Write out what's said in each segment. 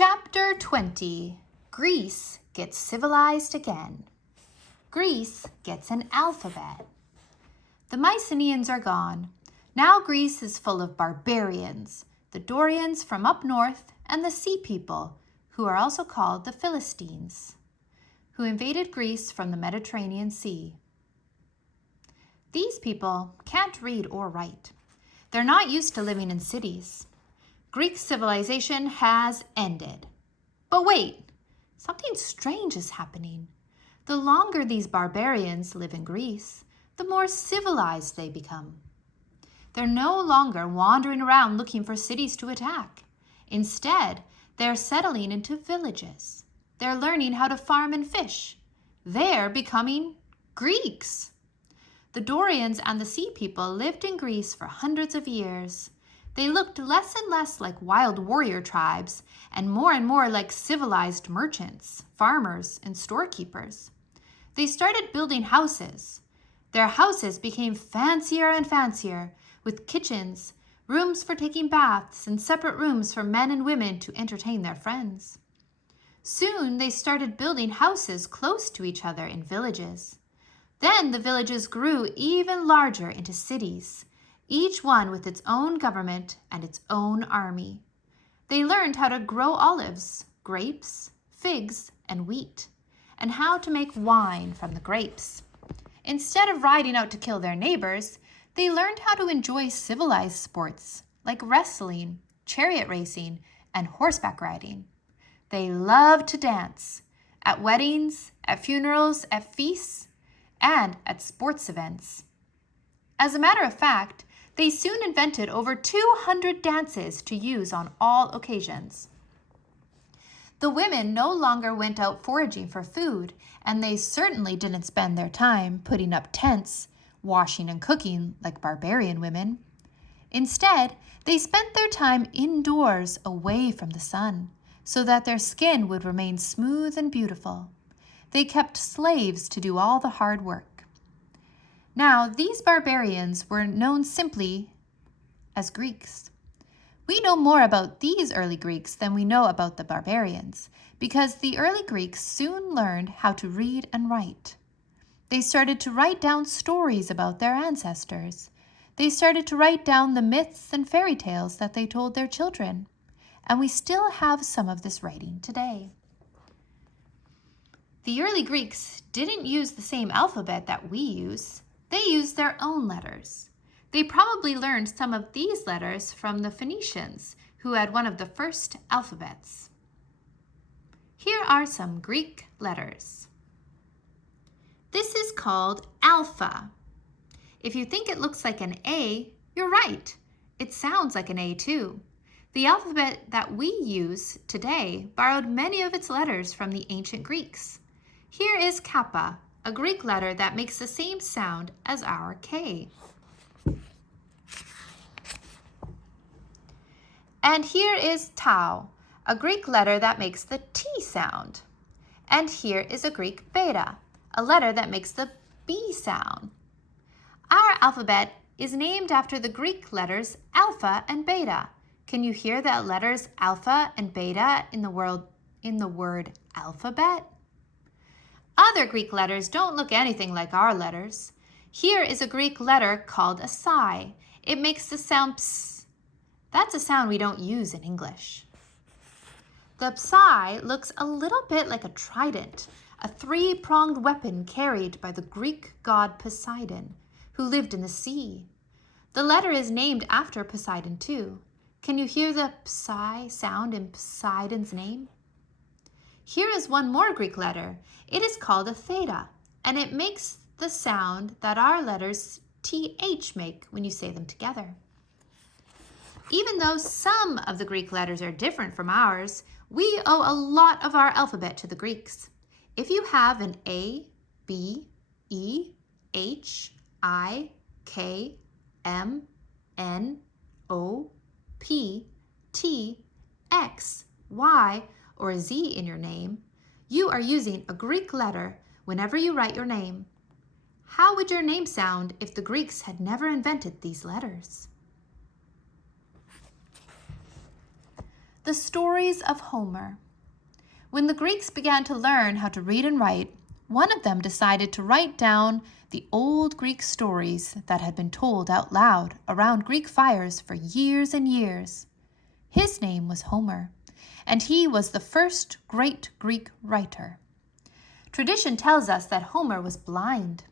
Chapter 20. Greece gets civilized again. Greece gets an alphabet. The Mycenaeans are gone. Now Greece is full of barbarians, the Dorians from up north, and the sea people, who are also called the Philistines, who invaded Greece from the Mediterranean Sea. These people can't read or write. They're not used to living in cities. Greek civilization has ended. But wait, something strange is happening. The longer these barbarians live in Greece, the more civilized they become. They're no longer wandering around looking for cities to attack. Instead, they're settling into villages. They're learning how to farm and fish. They're becoming Greeks. The Dorians and the sea people lived in Greece for hundreds of years. They looked less and less like wild warrior tribes and more like civilized merchants, farmers, and storekeepers. They started building houses. Their houses became fancier and fancier, with kitchens, rooms for taking baths, and separate rooms for men and women to entertain their friends. Soon they started building houses close to each other in villages. Then the villages grew even larger into cities, each one with its own government and its own army. They learned how to grow olives, grapes, figs, and wheat, and how to make wine from the grapes. Instead of riding out to kill their neighbors, they learned how to enjoy civilized sports like wrestling, chariot racing, and horseback riding. They loved to dance at weddings, at funerals, at feasts, and at sports events. As a matter of fact, they soon invented over 200 dances to use on all occasions. The women no longer went out foraging for food, and they certainly didn't spend their time putting up tents, washing and cooking like barbarian women. Instead, they spent their time indoors away from the sun, so that their skin would remain smooth and beautiful. They kept slaves to do all the hard work. Now, these barbarians were known simply as Greeks. We know more about these early Greeks than we know about the barbarians, because the early Greeks soon learned how to read and write. They started to write down stories about their ancestors. They started to write down the myths and fairy tales that they told their children. And we still have some of this writing today. The early Greeks didn't use the same alphabet that we use. They used their own letters. They probably learned some of these letters from the Phoenicians, who had one of the first alphabets. Here are some Greek letters. This is called alpha. If you think it looks like an A, you're right. It sounds like an A too. The alphabet that we use today borrowed many of its letters from the ancient Greeks. Here is kappa, a Greek letter that makes the same sound as our K. And here is tau, a Greek letter that makes the T sound. And here is a Greek beta, a letter that makes the B sound. Our alphabet is named after the Greek letters alpha and beta. Can you hear the letters alpha and beta in the word alphabet? Other Greek letters don't look anything like our letters. Here is a Greek letter called a psi. It makes the sound ps. That's a sound we don't use in English. The psi looks a little bit like a trident, a three-pronged weapon carried by the Greek god Poseidon, who lived in the sea. The letter is named after Poseidon too. Can you hear the psi sound in Poseidon's name? Here is one more Greek letter. It is called a theta, and it makes the sound that our letters TH make when you say them together. Even though some of the Greek letters are different from ours, we owe a lot of our alphabet to the Greeks. If you have an A, B, E, H, I, K, M, N, O, P, T, X, Y, or a Z in your name, you are using a Greek letter whenever you write your name. How would your name sound if the Greeks had never invented these letters? The stories of Homer. When the Greeks began to learn how to read and write, one of them decided to write down the old Greek stories that had been told out loud around Greek fires for years and years. His name was Homer, and he was the first great Greek writer. Tradition tells us that Homer was blind.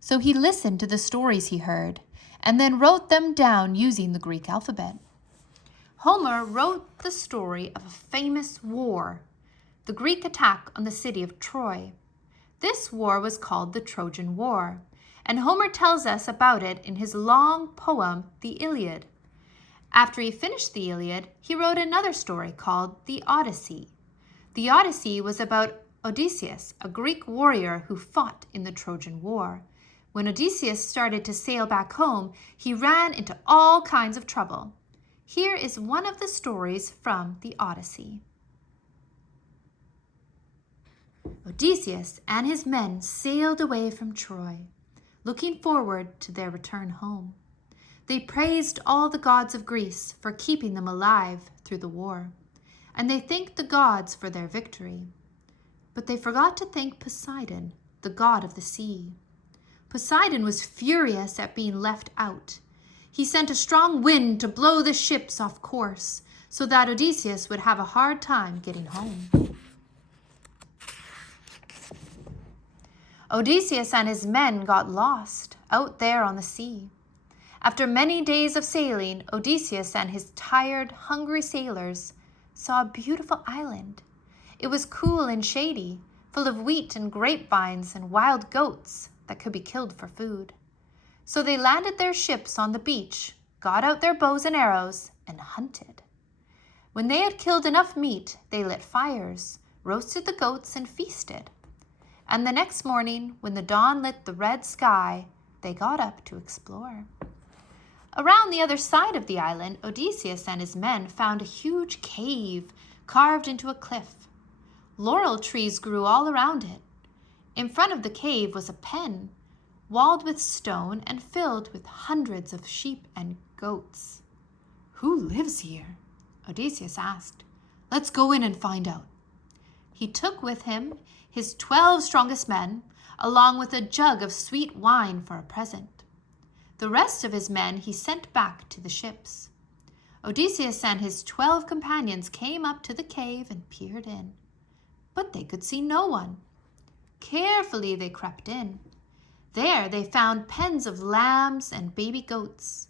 So he listened to the stories he heard and then wrote them down using the Greek alphabet. Homer wrote the story of a famous war, the Greek attack on the city of Troy. This war was called the Trojan War, and Homer tells us about it in his long poem, the Iliad. After he finished the Iliad, he wrote another story called the Odyssey. The Odyssey was about Odysseus, a Greek warrior who fought in the Trojan War. When Odysseus started to sail back home, he ran into all kinds of trouble. Here is one of the stories from the Odyssey. Odysseus and his men sailed away from Troy, looking forward to their return home. They praised all the gods of Greece for keeping them alive through the war, and they thanked the gods for their victory. But they forgot to thank Poseidon, the god of the sea. Poseidon was furious at being left out. He sent a strong wind to blow the ships off course so that Odysseus would have a hard time getting home. Odysseus and his men got lost out there on the sea. After many days of sailing, Odysseus and his tired, hungry sailors saw a beautiful island. It was cool and shady, full of wheat and grapevines and wild goats that could be killed for food. So they landed their ships on the beach, got out their bows and arrows, and hunted. When they had killed enough meat, they lit fires, roasted the goats, and feasted. And the next morning, when the dawn lit the red sky, they got up to explore. Around the other side of the island, Odysseus and his men found a huge cave carved into a cliff. Laurel trees grew all around it. In front of the cave was a pen, walled with stone and filled with hundreds of sheep and goats. "Who lives here?" Odysseus asked. "Let's go in and find out." He took with him his 12 strongest men, along with a jug of sweet wine for a present. The rest of his men he sent back to the ships. Odysseus and his 12 companions came up to the cave and peered in, but they could see no one. Carefully they crept in. There they found pens of lambs and baby goats.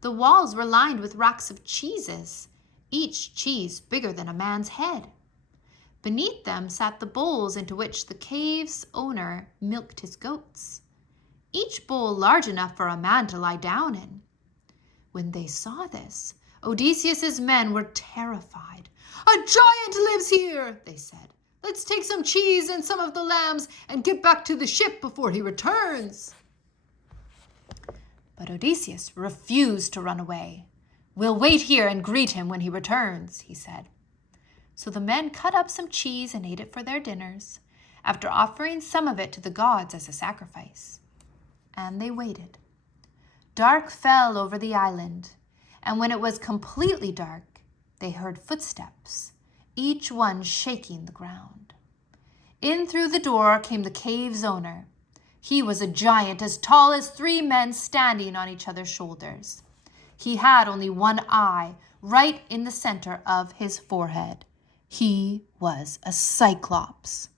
The walls were lined with racks of cheeses, each cheese bigger than a man's head. Beneath them sat the bowls into which the cave's owner milked his goats, each bowl large enough for a man to lie down in. When they saw this, Odysseus's men were terrified. "A giant lives here," they said. "Let's take some cheese and some of the lambs and get back to the ship before he returns." But Odysseus refused to run away. "We'll wait here and greet him when he returns," he said. So the men cut up some cheese and ate it for their dinners, after offering some of it to the gods as a sacrifice. And they waited. Dark fell over the island, and when it was completely dark, they heard footsteps, each one shaking the ground. In through the door came the cave's owner. He was a giant as tall as 3 men standing on each other's shoulders. He had only one eye, right in the center of his forehead. He was a Cyclops.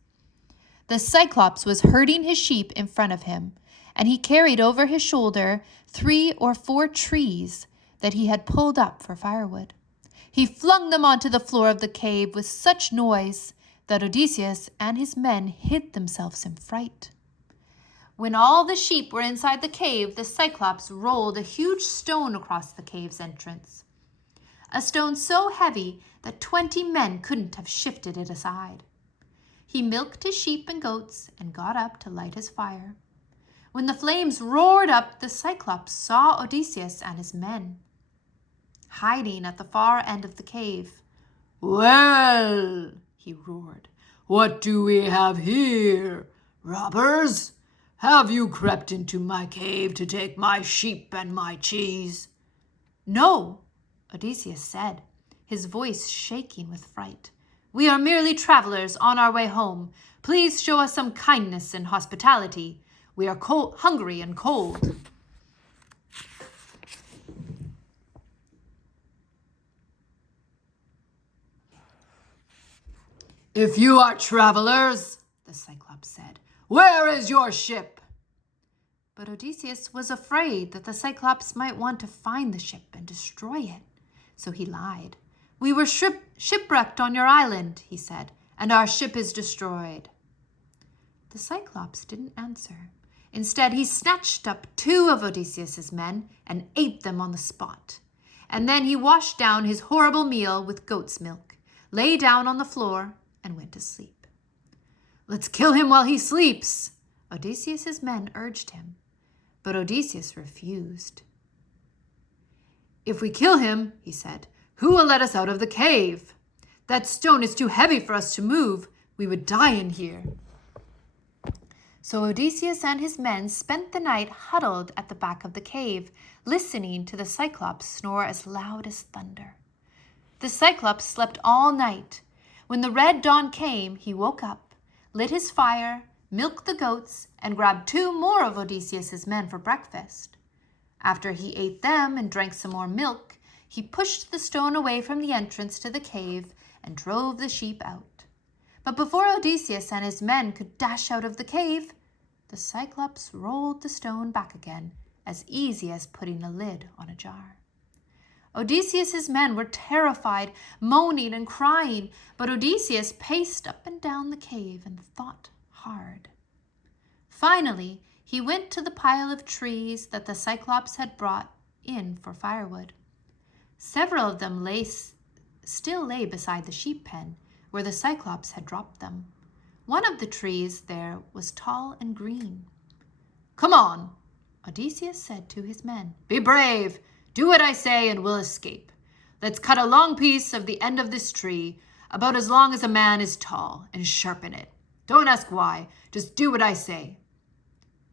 The Cyclops was herding his sheep in front of him, and he carried over his shoulder 3 or 4 trees that he had pulled up for firewood. He flung them onto the floor of the cave with such noise that Odysseus and his men hid themselves in fright. When all the sheep were inside the cave, the Cyclops rolled a huge stone across the cave's entrance. A stone so heavy that 20 men couldn't have shifted it aside. He milked his sheep and goats and got up to light his fire. When the flames roared up, the Cyclops saw Odysseus and his men hiding at the far end of the cave. "Well," he roared, "what do we have here? Robbers? Have you crept into my cave to take my sheep and my cheese?" "No," Odysseus said. his voice shaking with fright. "We are merely travelers on our way home. Please show us some kindness and hospitality. We are hungry and cold." "If you are travelers," the Cyclops said, "where is your ship?" But Odysseus was afraid that the Cyclops might want to find the ship and destroy it, so he lied. "We were shipwrecked on your island," he said, "and our ship is destroyed." The Cyclops didn't answer. Instead, he snatched up 2 of Odysseus's men and ate them on the spot. And then he washed down his horrible meal with goat's milk, lay down on the floor, and went to sleep. "Let's kill him while he sleeps," Odysseus's men urged him. But Odysseus refused. "If we kill him," he said, "who will let us out of the cave? That stone is too heavy for us to move. We would die in here." So Odysseus and his men spent the night huddled at the back of the cave, listening to the Cyclops snore as loud as thunder. The Cyclops slept all night. When the red dawn came, he woke up, lit his fire, milked the goats, and grabbed 2 more of Odysseus's men for breakfast. After he ate them and drank some more milk, he pushed the stone away from the entrance to the cave and drove the sheep out. But before Odysseus and his men could dash out of the cave, the Cyclops rolled the stone back again, as easy as putting a lid on a jar. Odysseus's men were terrified, moaning and crying, but Odysseus paced up and down the cave and thought hard. Finally, he went to the pile of trees that the Cyclops had brought in for firewood. Several of them still lay beside the sheep pen, where the Cyclops had dropped them. One of the trees there was tall and green. "Come on," Odysseus said to his men. "Be brave. Do what I say and we'll escape. Let's cut a long piece of the end of this tree, about as long as a man is tall, and sharpen it. Don't ask why. Just do what I say."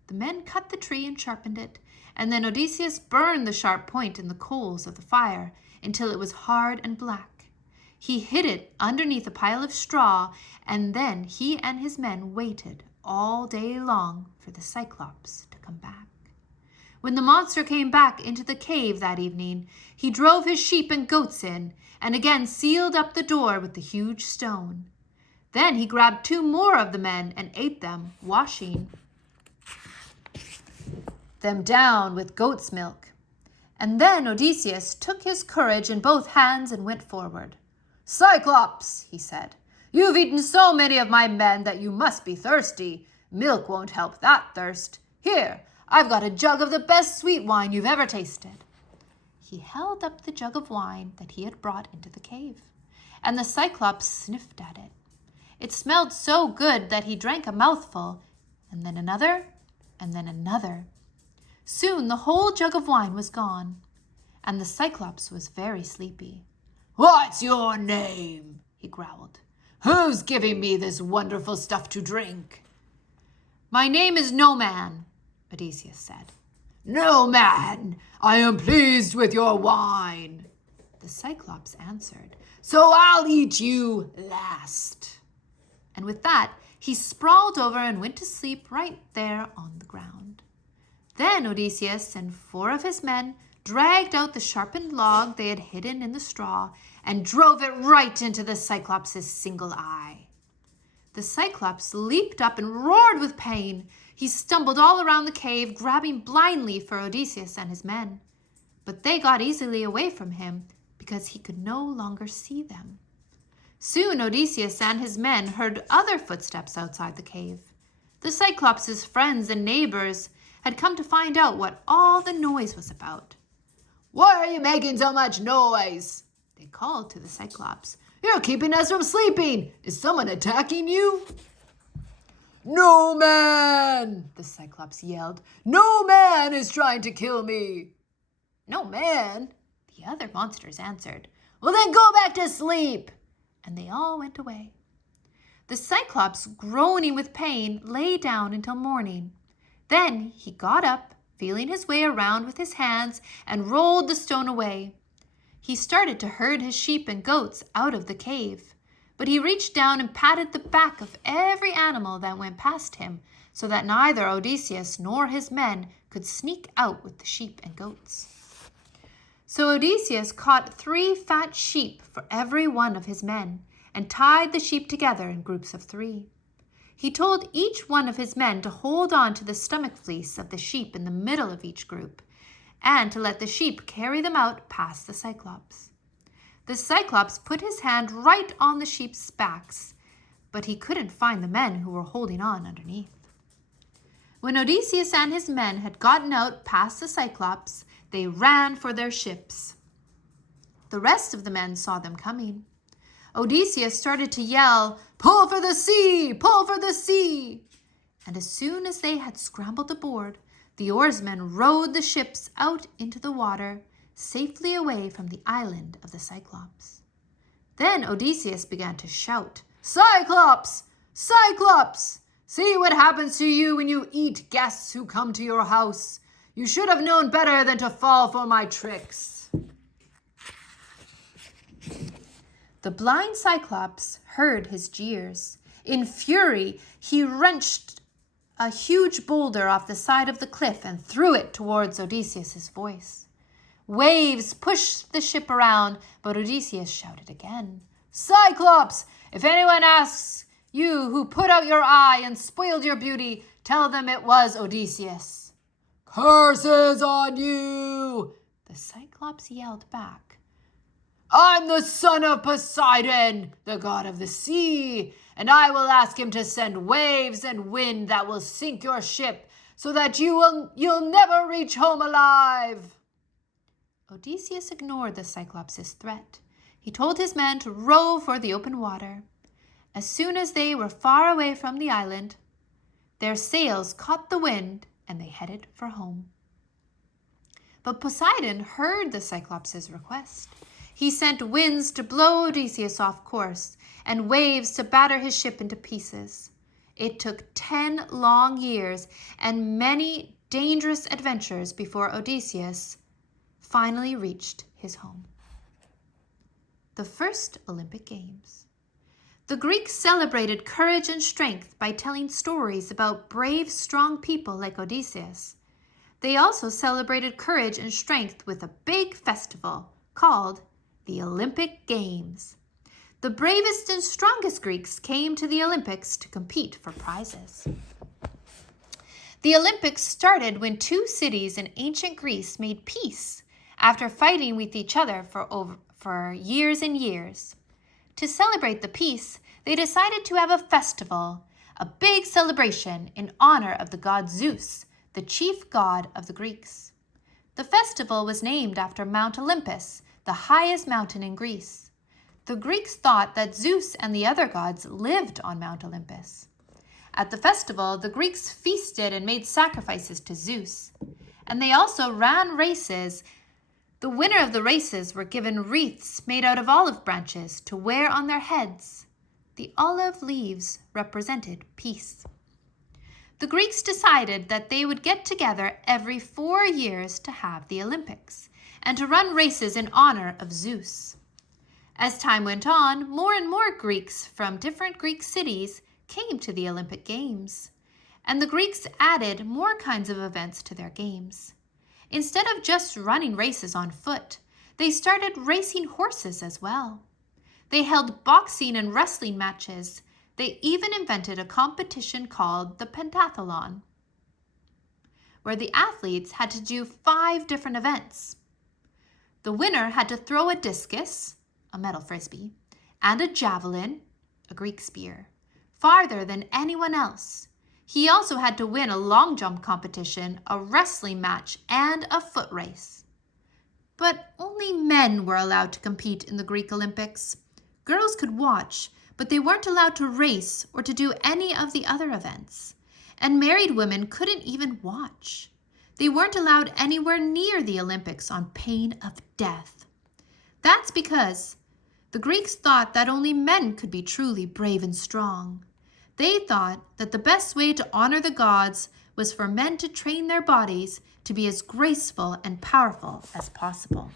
The men cut the tree and sharpened it, and then Odysseus burned the sharp point in the coals of the fire until it was hard and black. He hid it underneath a pile of straw, and then he and his men waited all day long for the Cyclops to come back. When the monster came back into the cave that evening, he drove his sheep and goats in, and again sealed up the door with the huge stone. Then he grabbed 2 more of the men and ate them, washing them down with goat's milk. And then Odysseus took his courage in both hands and went forward. "Cyclops," he said, "you've eaten so many of my men that you must be thirsty. Milk won't help that thirst. Here, I've got a jug of the best sweet wine you've ever tasted." He held up the jug of wine that he had brought into the cave, and the Cyclops sniffed at it. It smelled so good that he drank a mouthful, and then another, and then another. Soon the whole jug of wine was gone, and the Cyclops was very sleepy. "What's your name?" he growled. "Who's giving me this wonderful stuff to drink?" "My name is No Man," Odysseus said. "No Man, I am pleased with your wine," the Cyclops answered. "So I'll eat you last." And with that, he sprawled over and went to sleep right there on the ground. Then Odysseus and 4 of his men dragged out the sharpened log they had hidden in the straw and drove it right into the Cyclops' single eye. The Cyclops leaped up and roared with pain. He stumbled all around the cave, grabbing blindly for Odysseus and his men. But they got easily away from him because he could no longer see them. Soon Odysseus and his men heard other footsteps outside the cave. The Cyclops' friends and neighbors had come to find out what all the noise was about. "Why are you making so much noise?" they called to the Cyclops. "You're keeping us from sleeping. Is someone attacking you?" "No man!" the Cyclops yelled. "No man is trying to kill me." "No man?" the other monsters answered. "Well, then go back to sleep." And they all went away. The Cyclops, groaning with pain, lay down until morning. Then he got up, feeling his way around with his hands, and rolled the stone away. He started to herd his sheep and goats out of the cave, but he reached down and patted the back of every animal that went past him, so that neither Odysseus nor his men could sneak out with the sheep and goats. So Odysseus caught 3 fat sheep for every one of his men, and tied the sheep together in groups of 3. He told each one of his men to hold on to the stomach fleece of the sheep in the middle of each group, and to let the sheep carry them out past the Cyclops. The Cyclops put his hand right on the sheep's backs, but he couldn't find the men who were holding on underneath. When Odysseus and his men had gotten out past the Cyclops, they ran for their ships. The rest of the men saw them coming. Odysseus started to yell, "Pull for the sea! Pull for the sea!" And as soon as they had scrambled aboard, the oarsmen rowed the ships out into the water, safely away from the island of the Cyclops. Then Odysseus began to shout, "Cyclops! Cyclops! See what happens to you when you eat guests who come to your house. You should have known better than to fall for my tricks." The blind Cyclops heard his jeers. In fury, he wrenched a huge boulder off the side of the cliff and threw it towards Odysseus' voice. Waves pushed the ship around, but Odysseus shouted again, "Cyclops! If anyone asks you who put out your eye and spoiled your beauty, tell them it was Odysseus." "Curses on you!" the Cyclops yelled back. "I'm the son of Poseidon, the god of the sea, and I will ask him to send waves and wind that will sink your ship so that you'll never reach home alive." Odysseus ignored the Cyclops' threat. He told his men to row for the open water. As soon as they were far away from the island, their sails caught the wind and they headed for home. But Poseidon heard the Cyclops' request. He sent winds to blow Odysseus off course and waves to batter his ship into pieces. It took 10 long years and many dangerous adventures before Odysseus finally reached his home. The first Olympic Games. The Greeks celebrated courage and strength by telling stories about brave, strong people like Odysseus. They also celebrated courage and strength with a big festival called the Olympic Games. The bravest and strongest Greeks came to the Olympics to compete for prizes. The Olympics started when 2 cities in ancient Greece made peace after fighting with each other for years and years. To celebrate the peace, they decided to have a festival, a big celebration in honor of the god Zeus, the chief god of the Greeks. The festival was named after Mount Olympus, the highest mountain in Greece. The Greeks thought that Zeus and the other gods lived on Mount Olympus. At the festival, the Greeks feasted and made sacrifices to Zeus. And they also ran races. The winner of the races were given wreaths made out of olive branches to wear on their heads. The olive leaves represented peace. The Greeks decided that they would get together every 4 years to have the Olympics and to run races in honor of Zeus. As time went on, more and more Greeks from different Greek cities came to the Olympic Games, and the Greeks added more kinds of events to their games. Instead of just running races on foot, they started racing horses as well. They held boxing and wrestling matches. They even invented a competition called the pentathlon, where the athletes had to do 5 different events. The winner had to throw a discus, a metal frisbee, and a javelin, a Greek spear, farther than anyone else. He also had to win a long jump competition, a wrestling match, and a foot race. But only men were allowed to compete in the Greek Olympics. Girls could watch, but they weren't allowed to race or to do any of the other events. And married women couldn't even watch. They weren't allowed anywhere near the Olympics on pain of death. That's because the Greeks thought that only men could be truly brave and strong. They thought that the best way to honor the gods was for men to train their bodies to be as graceful and powerful as possible.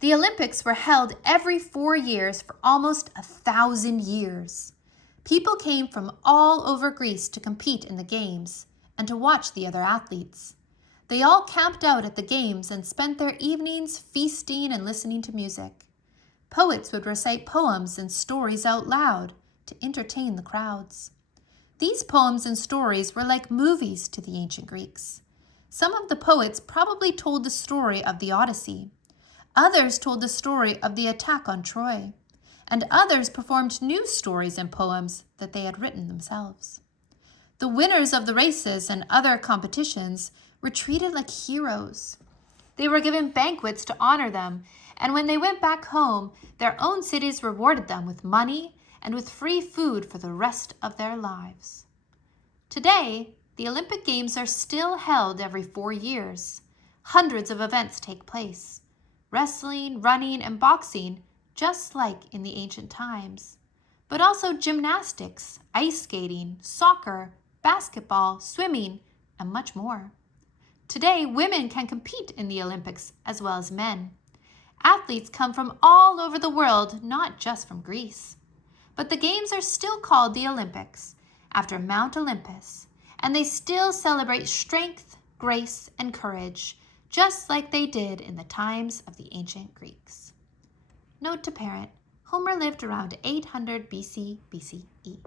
The Olympics were held every 4 years for almost 1,000 years. People came from all over Greece to compete in the games and to watch the other athletes. They all camped out at the games and spent their evenings feasting and listening to music. Poets would recite poems and stories out loud to entertain the crowds. These poems and stories were like movies to the ancient Greeks. Some of the poets probably told the story of the Odyssey. Others told the story of the attack on Troy, and others performed new stories and poems that they had written themselves. The winners of the races and other competitions were treated like heroes. They were given banquets to honor them, and when they went back home, their own cities rewarded them with money and with free food for the rest of their lives. Today, the Olympic Games are still held every 4 years. Hundreds of events take place. Wrestling, running, and boxing, just like in the ancient times. But also gymnastics, ice skating, soccer, basketball, swimming, and much more. Today, women can compete in the Olympics as well as men. Athletes come from all over the world, not just from Greece. But the Games are still called the Olympics, after Mount Olympus, and they still celebrate strength, grace, and courage, just like they did in the times of the ancient Greeks. Note to parent, Homer lived around 800 BC, BCE.